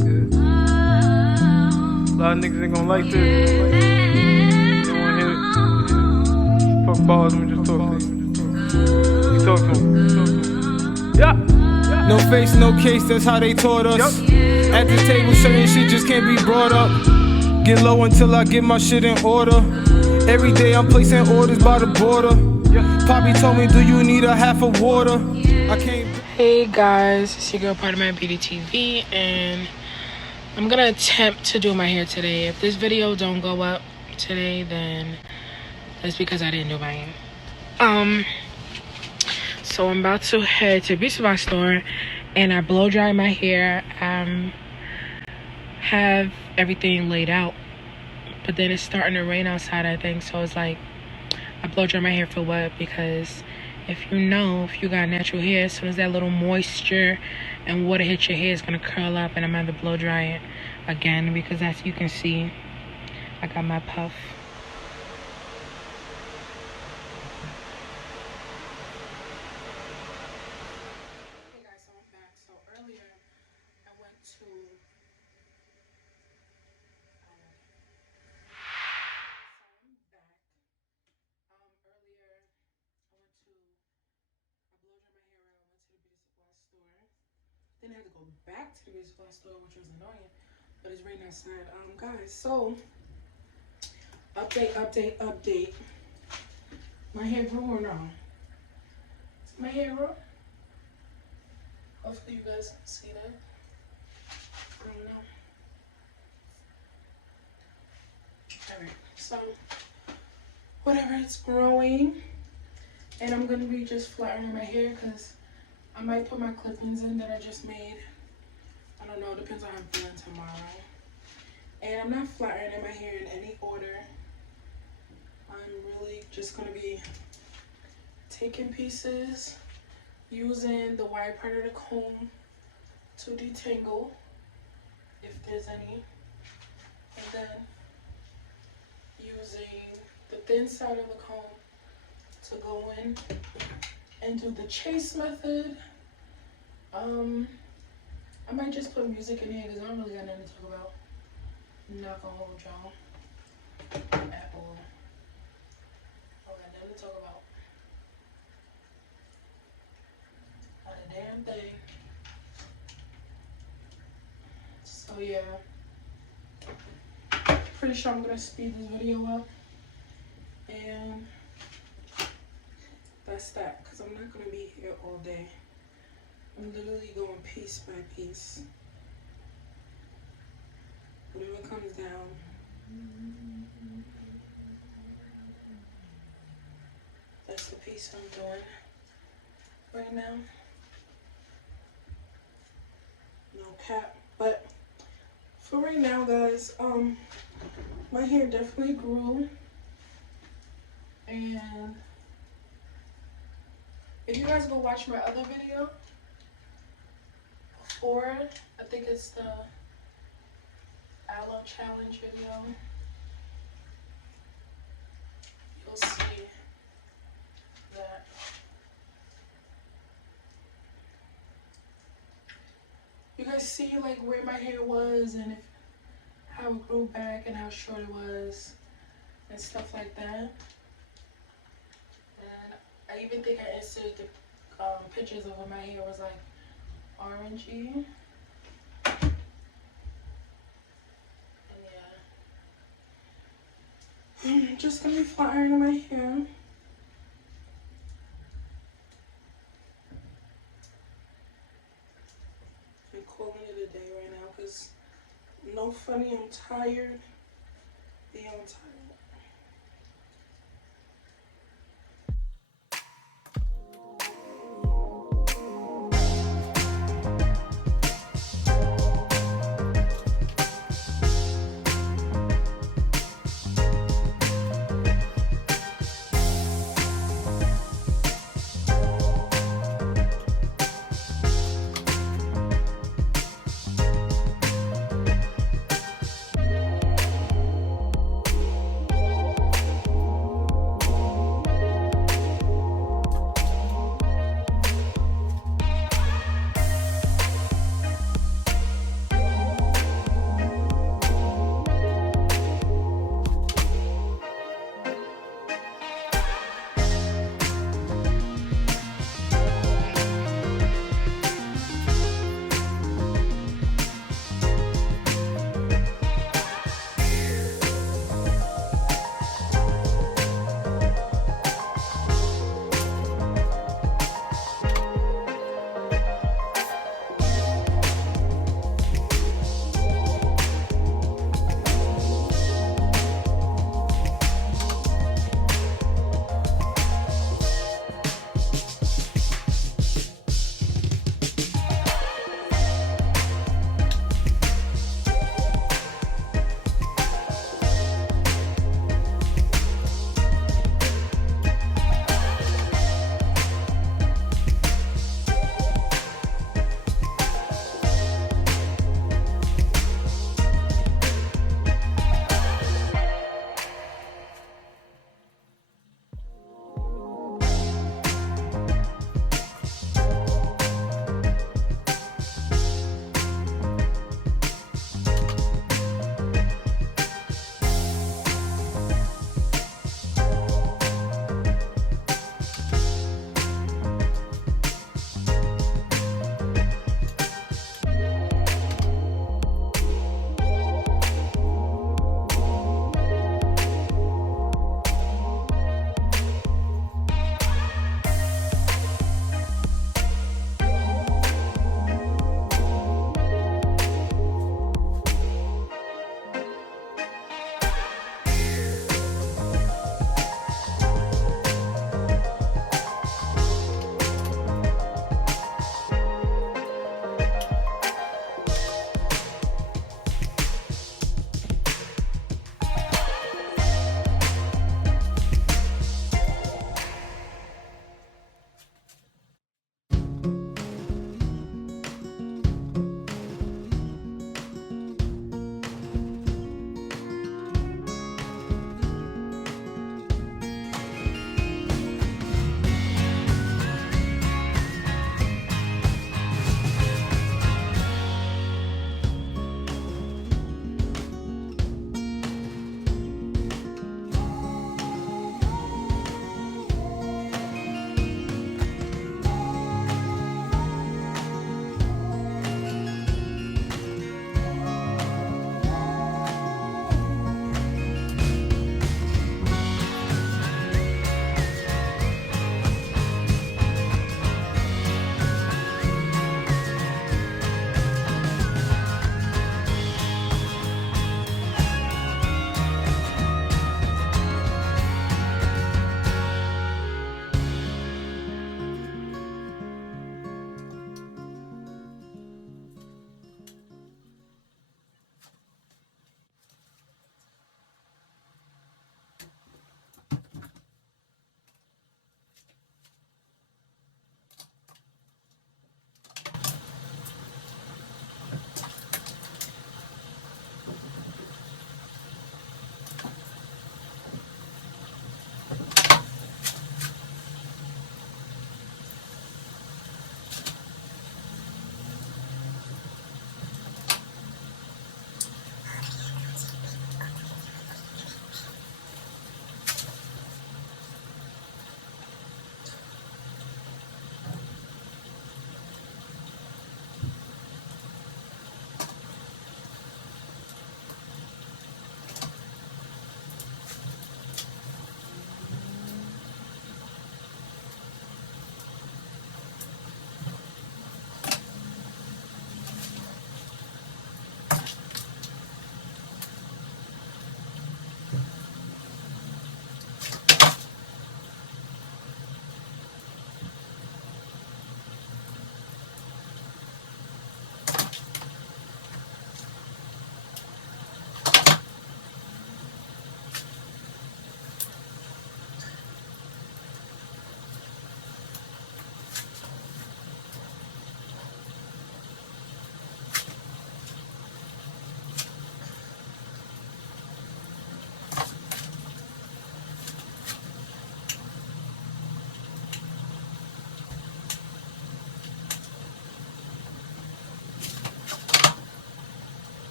A lot of niggas ain't gonna like this. They don't wanna hear it. Fuck balls, let me just talk to you. You talk to him. Yeah. No face, no case, that's how they taught us. At the table, certain shit just can't be brought up. Get low until I get my shit in order. Every day I'm placing orders by the border. Poppy told me, do you need a half of water? I can't. Hey guys, it's your girl PARDONMYBEAUTI TV, and I'm gonna attempt to do my hair today. If this video don't go up today, then that's because I didn't do my hair. So I'm about to head to the beauty supply store, and I blow dry my hair. Have everything laid out, but then it's starting to rain outside, I think, so it's like I blow dry my hair for what? Because if you got natural hair, as soon as that little moisture and water hits your hair, it's gonna curl up, and I'm gonna have to blow dry it again, because as you can see, I got my puff. Hey guys, so I'm back. So earlier I went to Then I had to go back to the beauty supply store, which was annoying, but it's raining outside. Guys, so update. My hair grew or no? Is my hair grew? Hopefully you guys can see that. I don't know. Alright, so whatever, it's growing, and I'm gonna be just flattening my hair because I might put my clip-ins in that I just made. I don't know, depends on how I'm feeling tomorrow. And I'm not flattening my hair in any order. I'm really just gonna be taking pieces, using the wide part of the comb to detangle, if there's any, and then using the thin side of the comb to go in and do the chase method. I might just put music in here because I don't really got nothing to talk about. I'm not gonna hold y'all at all. I got nothing to talk about. Not a damn thing. So yeah, pretty sure I'm gonna speed this video up, and that's that, because I'm not gonna be here all day. I'm literally going piece by piece. Whatever comes down. That's the piece I'm doing right now. No cap. But for right now, guys, my hair definitely grew. And if you guys go watch my other video, before, I think it's the aloe challenge video, you'll see that you guys see like where my hair was, and how it grew back and how short it was and stuff like that. And I even think I inserted the pictures of when my hair was like orangey. And yeah, I'm just gonna be flat ironing my hair. I'm calling it a day right now because no funny, I'm tired. Yeah, I'm tired.